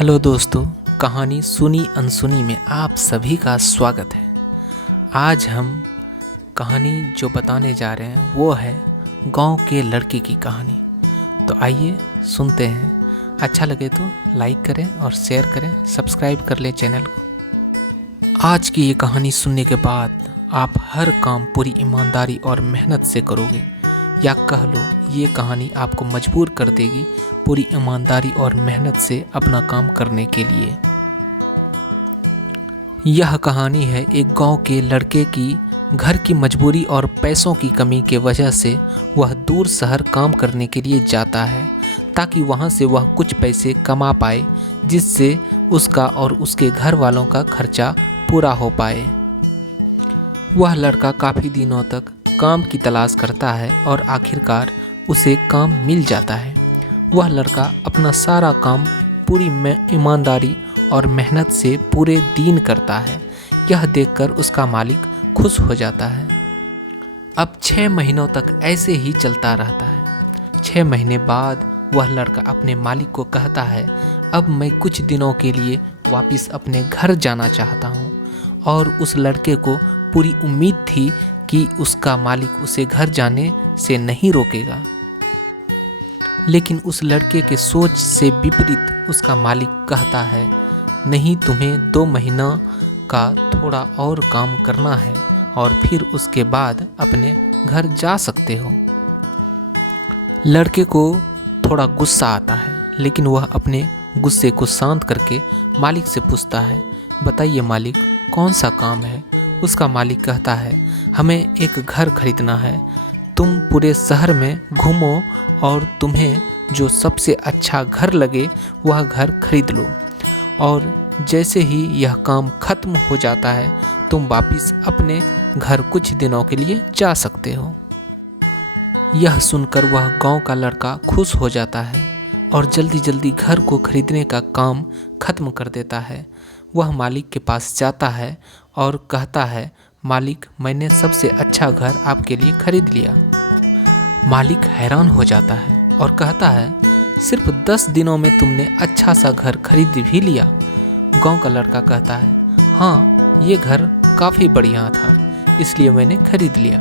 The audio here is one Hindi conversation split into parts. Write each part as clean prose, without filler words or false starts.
हेलो दोस्तों, कहानी सुनी अनसुनी में आप सभी का स्वागत है। आज हम कहानी जो बताने जा रहे हैं वो है गांव के लड़के की कहानी। तो आइए सुनते हैं। अच्छा लगे तो लाइक करें और शेयर करें, सब्सक्राइब कर लें चैनल को। आज की ये कहानी सुनने के बाद आप हर काम पूरी ईमानदारी और मेहनत से करोगे, या कह लो ये कहानी आपको मजबूर कर देगी पूरी ईमानदारी और मेहनत से अपना काम करने के लिए। यह कहानी है एक गांव के लड़के की। घर की मजबूरी और पैसों की कमी के वजह से वह दूर शहर काम करने के लिए जाता है, ताकि वहां से वह कुछ पैसे कमा पाए, जिससे उसका और उसके घर वालों का खर्चा पूरा हो पाए। वह लड़का काफ़ी दिनों तक काम की तलाश करता है और आखिरकार उसे काम मिल जाता है। वह लड़का अपना सारा काम पूरी ईमानदारी और मेहनत से पूरे दिन करता है। यह देखकर उसका मालिक खुश हो जाता है। अब 6 महीनों तक ऐसे ही चलता रहता है। 6 महीने बाद वह लड़का अपने मालिक को कहता है, अब मैं कुछ दिनों के लिए वापस अपने घर जाना चाहता हूँ। और उस लड़के को पूरी उम्मीद थी कि उसका मालिक उसे घर जाने से नहीं रोकेगा, लेकिन उस लड़के के सोच से विपरीत उसका मालिक कहता है, नहीं, तुम्हें 2 महीना का थोड़ा और काम करना है और फिर उसके बाद अपने घर जा सकते हो। लड़के को थोड़ा गुस्सा आता है, लेकिन वह अपने गुस्से को शांत करके मालिक से पूछता है, बताइए मालिक, कौन सा काम है। उसका मालिक कहता है, हमें एक घर खरीदना है। तुम पूरे शहर में घूमो और तुम्हें जो सबसे अच्छा घर लगे वह घर खरीद लो, और जैसे ही यह काम खत्म हो जाता है तुम वापस अपने घर कुछ दिनों के लिए जा सकते हो। यह सुनकर वह गांव का लड़का खुश हो जाता है और जल्दी जल्दी घर को खरीदने का काम खत्म कर देता है। वह मालिक के पास जाता है और कहता है, मालिक, मैंने सबसे अच्छा घर आपके लिए खरीद लिया। मालिक हैरान हो जाता है और कहता है, सिर्फ 10 दिनों में तुमने अच्छा सा घर खरीद भी लिया। गांव का लड़का कहता है, हाँ, ये घर काफ़ी बढ़िया था, इसलिए मैंने खरीद लिया।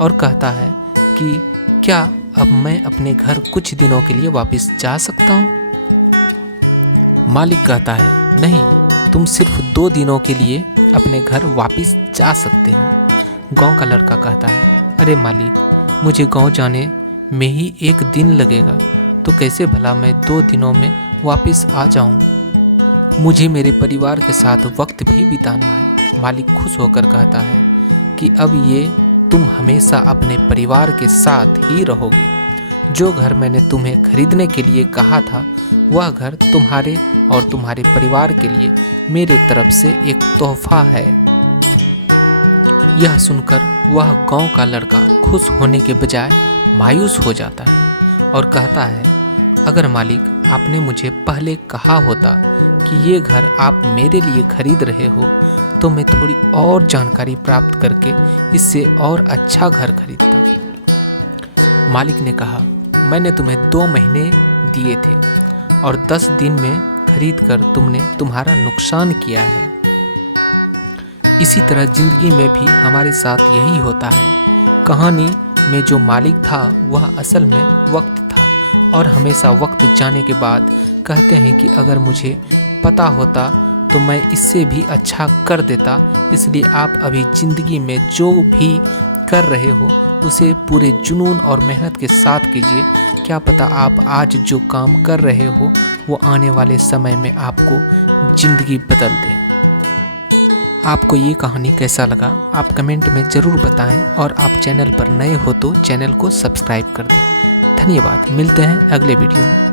और कहता है कि क्या अब मैं अपने घर कुछ दिनों के लिए वापस जा सकता हूँ। मालिक कहता है, नहीं, तुम सिर्फ 2 दिनों के लिए अपने घर वापस जा सकते हो। गांव का लड़का कहता है, अरे मालिक, मुझे गांव जाने में ही 1 दिन लगेगा, तो कैसे भला मैं 2 दिनों में वापस आ जाऊं। मुझे मेरे परिवार के साथ वक्त भी बिताना है। मालिक खुश होकर कहता है कि अब ये तुम हमेशा अपने परिवार के साथ ही रहोगे। जो घर मैंने तुम्हें खरीदने के लिए कहा था, वह घर तुम्हारे और तुम्हारे परिवार के लिए मेरे तरफ से एक तोहफा है। यह सुनकर वह गांव का लड़का खुश होने के बजाय मायूस हो जाता है और कहता है, अगर मालिक, आपने मुझे पहले कहा होता कि ये घर आप मेरे लिए खरीद रहे हो, तो मैं थोड़ी और जानकारी प्राप्त करके इससे और अच्छा घर खरीदता। मालिक ने कहा, मैंने तुम्हें 2 महीने दिए थे और 10 दिन में खरीद कर तुमने तुम्हारा नुकसान किया है। इसी तरह जिंदगी में भी हमारे साथ यही होता है। कहानी में जो मालिक था वह असल में वक्त था, और हमेशा वक्त जाने के बाद कहते हैं कि अगर मुझे पता होता तो मैं इससे भी अच्छा कर देता। इसलिए आप अभी ज़िंदगी में जो भी कर रहे हो उसे पूरे जुनून और मेहनत के साथ कीजिए। क्या पता आप आज जो काम कर रहे हो वो आने वाले समय में आपको ज़िंदगी बदल दे। आपको ये कहानी कैसा लगा आप कमेंट में ज़रूर बताएं, और आप चैनल पर नए हो तो चैनल को सब्सक्राइब कर दें। धन्यवाद। मिलते हैं अगले वीडियो में।